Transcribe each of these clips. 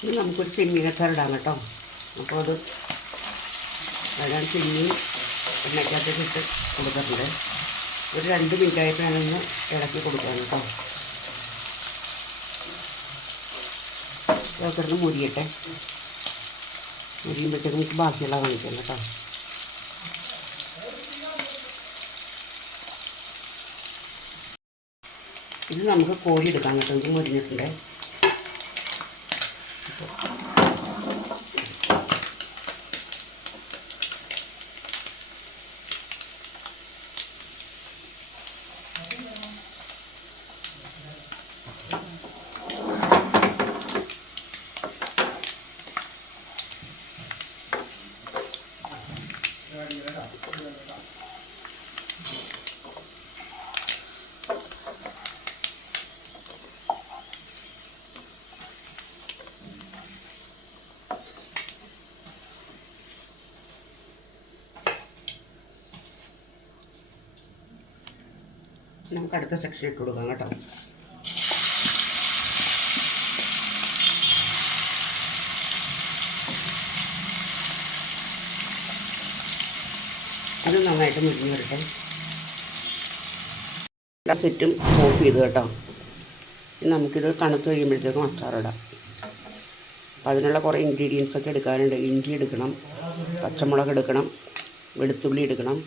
ഇനി നമുക്കൊരു ചെമ്മീനച്ചാർ ഇടാം കേട്ടോ. അപ്പോൾ അത് അതാണ് ചെമ്മീൻ എണ്ണയ്ക്കകത്തേക്ക് ഇട്ട് കൊടുത്തിട്ടുണ്ട്. ഒരു 2 മിനിറ്റായിട്ട് ഞാനൊന്ന് ഇളക്കി കൊടുക്കാം കേട്ടോ. ഇതൊക്കെ മുരിയട്ടെ. മുരിയുമ്പോഴത്തേക്ക് നമുക്ക് ബാക്കിയുള്ള കാണിക്കാം കേട്ടോ. ഇത് നമുക്ക് കോരി എടുക്കാം കേട്ടോ. ഇത് മുരിഞ്ഞിട്ടുണ്ട്. നമുക്ക് അടുത്ത സെക്ഷൻ ഇട്ട് കൊടുക്കാം കേട്ടോ. അത് നന്നായിട്ട് മുരിഞ്ഞ് വരട്ടെ. സെറ്റും ഓഫ് ചെയ്ത് കേട്ടോ. നമുക്കിത് തണുത്ത് കഴിയുമ്പോഴത്തേക്കും അച്ചാറിടാം. അപ്പോൾ അതിനുള്ള കുറേ ഇൻഗ്രീഡിയൻസൊക്കെ എടുക്കാനുണ്ട്. ഇഞ്ചി എടുക്കണം, പച്ചമുളക് എടുക്കണം, വെളുത്തുള്ളി എടുക്കണം,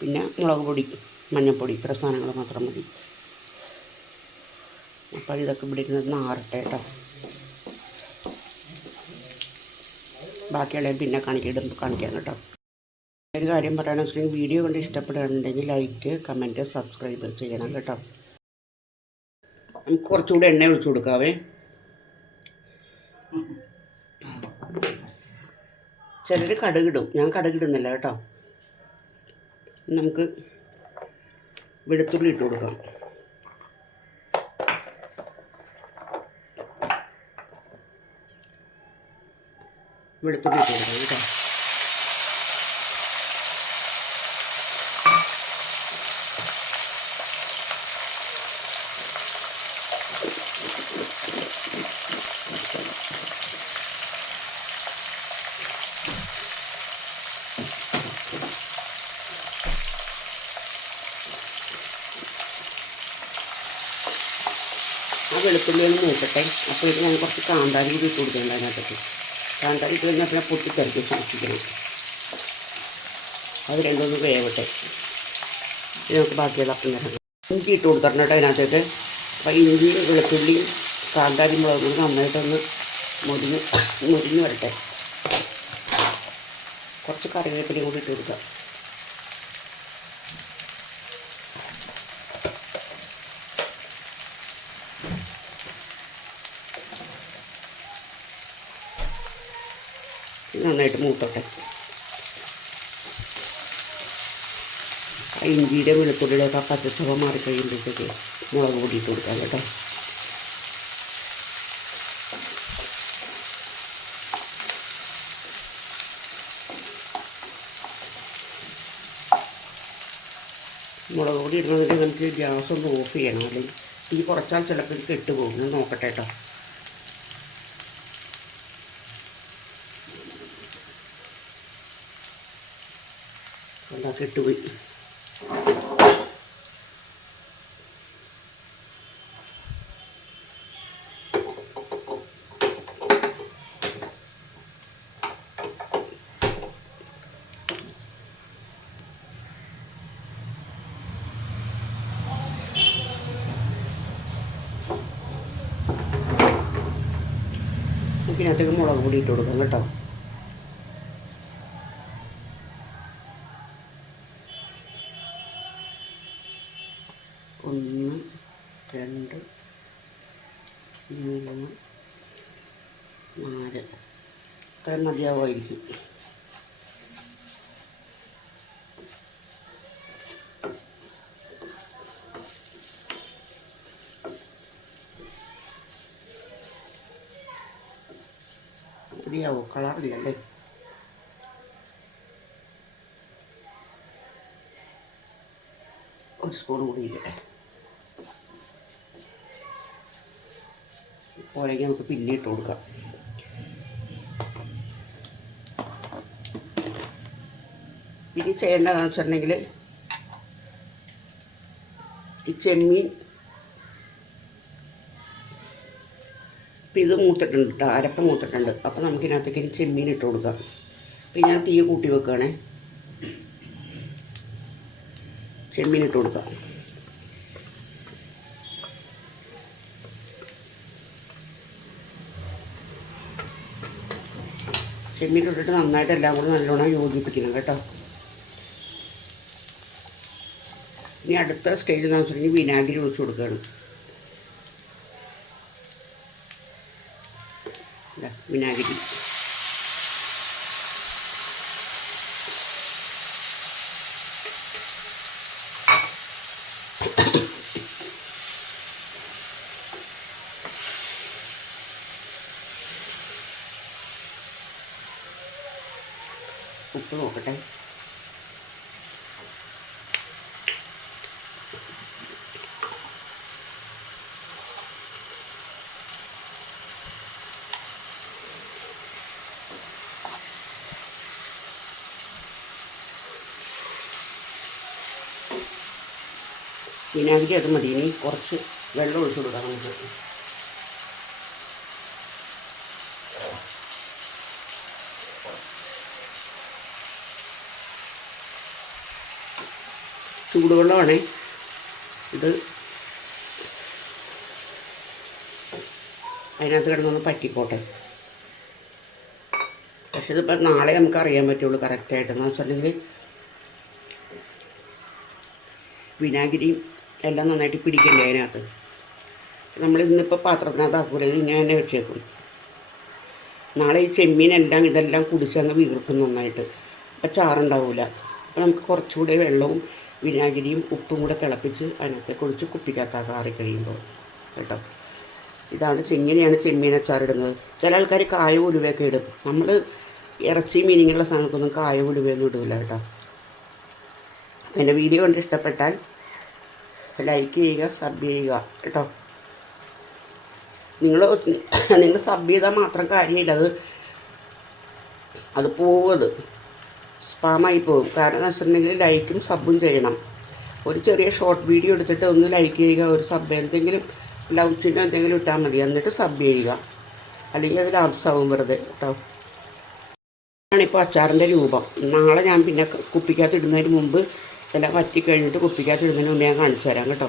പിന്നെ മുളക് പൊടി, മഞ്ഞൾപ്പൊടി, ഇത്ര സാധനങ്ങൾ മാത്രം മതി. അപ്പോൾ ഇതൊക്കെ ഇവിടെ ഇരുന്ന് ആറട്ടെ കേട്ടോ. ബാക്കിയുള്ളത് പിന്നെ കാണിക്കാം കേട്ടോ. ഒരു കാര്യം പറയുകയാണെന്ന് വെച്ചിട്ടുണ്ടെങ്കിൽ വീഡിയോ കൊണ്ട് ഇഷ്ടപ്പെടുകയാണെന്നുണ്ടെങ്കിൽ ലൈക്ക്, കമൻറ്റ്, സബ്സ്ക്രൈബ് ചെയ്യണം കേട്ടോ. നമുക്ക് കുറച്ചുകൂടെ എണ്ണ ഒഴിച്ചു കൊടുക്കാവേ. ചിലർ കടുകിടും, ഞാൻ കടുകിടുന്നില്ല കേട്ടോ. നമുക്ക് വെളുത്തുള്ളി ഇട്ട് കൊടുക്കാം. വെളുത്തുള്ളി ഇട്ട് കൊടുക്കാം കേട്ടോ. ആ വെളുത്തുള്ളി ഒന്ന് മൂക്കട്ടെ. അപ്പോൾ ഇത് ഞാൻ കുറച്ച് കാന്താരി കൂടി ഇട്ട് കൊടുക്കേണ്ട അതിനകത്തേക്ക്. കാന്താരി ഇട്ട് കഴിഞ്ഞാൽ പിന്നെ പൊട്ടിത്തെറിച്ച് സൂക്ഷിക്കണം. അത് രണ്ടൊന്ന് വേവട്ടെ. ഇത് നമുക്ക് ബാക്കിയുള്ള അപ്പം തരാം. ഇഞ്ചി ഇട്ട് കൊടുത്തിട്ടുണ്ട് കേട്ടോ അതിനകത്തേക്ക്. അപ്പോൾ ഇഞ്ചിയും വെളുത്തുള്ളിയും കാന്താരി മുളകും നന്നായിട്ടൊന്ന് മുരിഞ്ഞ് വരട്ടെ. കുറച്ച് കറിവേപ്പിലയും കൂടി ഇട്ട് കൊടുക്കാം. നന്നായിട്ട് മൂട്ടട്ടെ. ഇഞ്ചിയുടെ വെളുത്തുള്ളിയുടെ ഒക്കെ പച്ചച്ചവ മാറി കഴിയുമ്പോഴത്തേക്ക് മുളക് പൊടി ഇട്ട് കൊടുക്കാം കേട്ടോ. മുളക് പൊടി ഇടുന്നതിന് നമുക്ക് ഗ്യാസ് ഒന്ന് ഓഫ് ചെയ്യണം. അല്ലെങ്കിൽ തീ കുറച്ചാൽ ചിലപ്പോൾ ഇത് കെട്ടുപോകും. ഞാൻ നോക്കട്ടെ കേട്ടോ. കെട്ടുപോയി. ഇതിനകത്തേക്ക് മുളക് പൊടി ഇട്ട് കൊടുക്കാം കേട്ടോ. 1 2 3 4 ഇത്രയും മതിയാവുമായിരിക്കും. മതിയാവോ? കളറില്ലല്ലേ? ഒരു സ്പൂൺ കൂടി ഇരിക്കട്ടെ. പോലെങ്കിൽ നമുക്ക് പിന്നെ ഇട്ട് കൊടുക്കാം. ഇനി ചെയ്യേണ്ടതെന്ന് വെച്ചിട്ടുണ്ടെങ്കിൽ ഈ ചെമ്മീൻ ഇത് മൂത്തിട്ടുണ്ട് കേട്ടോ, അരപ്പ് മൂത്തിട്ടുണ്ട്. അപ്പോൾ നമുക്കിതിനകത്തേക്ക് ഇനി ചെമ്മീൻ ഇട്ട് കൊടുക്കാം. അപ്പം ഞാൻ തീ കൂട്ടി വെക്കുകയാണേ. ചെമ്മീൻ ഇട്ട് കൊടുക്കാം. ചെമ്മീൻ ഇട്ടിട്ട് നന്നായിട്ട് എല്ലാം കൂടി നല്ലോണം യോജിപ്പിക്കണം കേട്ടോ. ഇനി അടുത്ത സ്റ്റേജ് എന്ന് വെച്ചിട്ടുണ്ടെങ്കിൽ വിനാഗിരി ഒഴിച്ച് കൊടുക്കുകയാണ്. വിനാഗിരി ഉപ്പ് നോക്കട്ടെ. വിനാഗിരി അത് മതി. ഇനി കുറച്ച് വെള്ളം ഒഴിച്ചു കൊടുക്കാം നമുക്ക്. ചൂടുവെള്ളമാണേ ഇത്. അതിനകത്ത് കിടന്നൊന്ന് പറ്റിക്കോട്ടെ. പക്ഷെ ഇതിപ്പോൾ നാളെ നമുക്ക് അറിയാൻ പറ്റുള്ളൂ കറക്റ്റായിട്ടെന്ന് വെച്ചിട്ടുണ്ടെങ്കിൽ വിനാഗിരിയും എല്ലാം നന്നായിട്ട് പിടിക്കണ്ടേ അതിനകത്ത്. നമ്മൾ ഇന്നിപ്പോൾ പാത്രത്തിനകത്ത് ആക്കൂല, ഇത് ഇങ്ങനെ തന്നെ വെച്ചേക്കും. നാളെ ഈ ചെമ്മീനെല്ലാം ഇതെല്ലാം കുടിച്ചങ്ങ് വീർക്കും നന്നായിട്ട്. അപ്പോൾ ചാറുണ്ടാവില്ല. അപ്പോൾ നമുക്ക് കുറച്ചുകൂടെ വെള്ളവും വിനാഗിരിയും ഉപ്പും കൂടെ തിളപ്പിച്ച് അതിനകത്തേക്ക് ഒഴിച്ച് കുപ്പിക്കകത്താക്കാം ആറി കഴിയുമ്പോൾ കേട്ടോ. ഇങ്ങനെയാണ് ചെമ്മീൻ അച്ചാറിടുന്നത്. ചില ആൾക്കാർ കായ ഉലുവയൊക്കെ ഇടും. നമ്മൾ ഇറച്ചി മീനിങ്ങുള്ള സാധനങ്ങൾക്കൊന്നും കായ ഉലുവയൊന്നും ഇടില്ല കേട്ടോ. എൻ്റെ വീഡിയോ കണ്ട് ഇഷ്ടപ്പെട്ടാൽ ലൈക്ക് ചെയ്യുക, സബ് ചെയ്യുക കേട്ടോ. നിങ്ങൾ സബ് ചെയ്താൽ മാത്രം കാര്യമില്ല, അത് പോവത് സ്പാമായി പോകും. കാരണം എന്ന് വെച്ചിട്ടുണ്ടെങ്കിൽ ലൈക്കും സബും ചെയ്യണം. ഒരു ചെറിയ ഷോർട്ട് വീഡിയോ എടുത്തിട്ട് ഒന്ന് ലൈക്ക് ചെയ്യുക, ഒരു സബ് എന്തെങ്കിലും ലവ് ചിഹ്നം എന്തെങ്കിലും ഇട്ടാൽ മതി, എന്നിട്ട് സബ് ചെയ്യുക. അല്ലെങ്കിൽ അത് ലാഭസാവും വെറുതെ കേട്ടോ. ആണിപ്പോൾ അച്ചാറിൻ്റെ രൂപം. നാളെ ഞാൻ പിന്നെ കുപ്പിക്കകത്ത് ഇടുന്നതിന് മുമ്പ് എല്ലാം വറ്റി കഴിഞ്ഞിട്ട് കുപ്പിക്കകത്ത് ഇടുന്നതിന് മുമ്പ് ഞാൻ കാണിച്ചു തരാം കേട്ടോ.